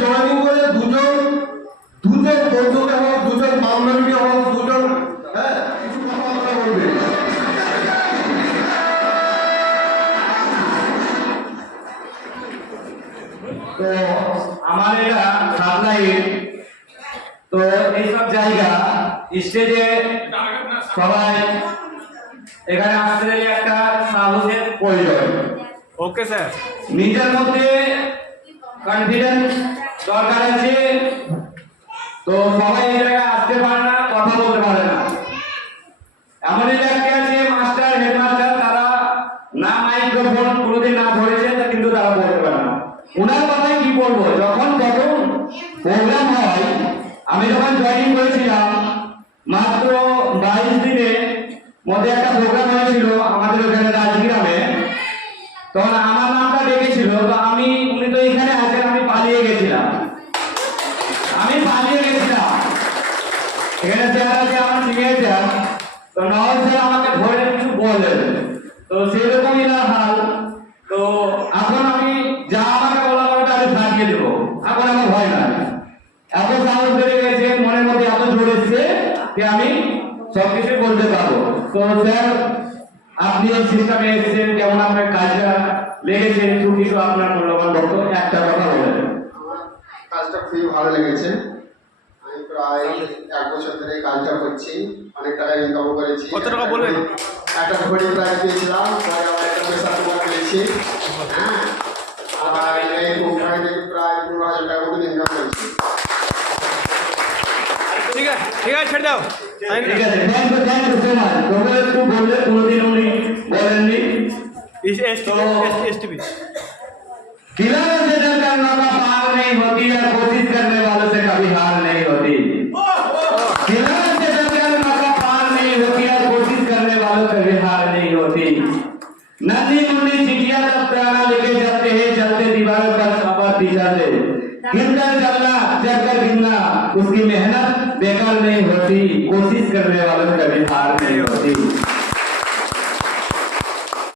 Joining করে দুজন বন্ধুকে হোক, দুজন বান্ধবীকে হোক, দুজন কিছু কথাবার্তা বলবে। তো আমাদের সাপ্লাইয়ের তো এইসব জায়গা স্টেজে সবাই এখানে আসতে গেলে একটা সাহসের প্রয়োজন। ওকে স্যার, নিজের মধ্যে কনফিডেন্স দরকার আছে। তো সবাই এই জায়গায় আসতে পারে না, কথা বলতে পারে না। এমন ব্যক্তি আছে মাস্টার, হেডমাস্টার, তারা না মাইক্রোফোন কোনোদিন না ধরেছে, কিন্তু তারা বলতে পারে না। ওনার কথাই কি বলবো, যখন প্রথম প্রোগ্রাম হয়, আমি যখন জয়েনিং করেছিলাম মাত্র 22 দিনের মধ্যে একটা প্রোগ্রাম হয়েছিল আমাদের ওখানে রাজগ্রামে। তখন আমার নামটা ডেকেছিল, তো উনি তো এখানে আছেন, আমি পালিয়ে গেছিলাম। এখানে স্যার আছে আমার সিনিয়র, তো নয় স্যার আমাকে ধরে কিছু বলেন, তো সেরকমই না হাল। তো এখন আমি যা আমাকে বলা হবে আমি সাজিয়ে দেবো, এখন আমার ভয় না। এত সাহস বেড়ে গেছে, মনের মধ্যে এত জোর এসছে যে আমি সবকিছু বলতে পারবো। তো স্যার, আপনি এই সিস্টেমে এসেছেন, কেমন আপনার কাজটা লেগেছে, কিছু আপনার মূল্যবান বক্তব্য একটা কথা বলেন। কাজটা খুবই ভালো লেগেছে। আমি প্রায় 1 বছর ধরে কাজটা করছি, অনেক টাকা ইনকাম করেছি। কত টাকা বলবেন? একটা ঘড়ি প্রাইজ পেয়েছিলাম, পরে আবার একটা পেশা তোমার পেয়েছি। হ্যাঁ, আর এই কোম্পানি থেকে প্রায় 15,000 টাকা মতো ইনকাম করেছি। ঠিক আছে, ঠিক আছে, ছেড়ে দাও। ঠিক আছে, থ্যাংক ইউ সো মাচ। তোমরা একটু বললে, কোনোদিন উনি বলেননি। एसटीपी खिलाने से डरकर नौका पार नहीं होती और कोशिश करने वालों से कभी हार नहीं होती। खिलाने से डरकर नौका पार नहीं होती और कोशिश करने वालों से कभी हार नहीं होती। नन्ही मुन्नी चिड़िया तब प्राणा लेके जाते हैं, चलते दीवारों पर खबर दिखाते। गिरकर चलना, चढ़कर गिरना, उसकी मेहनत बेकार नहीं होती। कोशिश करने वालों से कभी हार नहीं होती।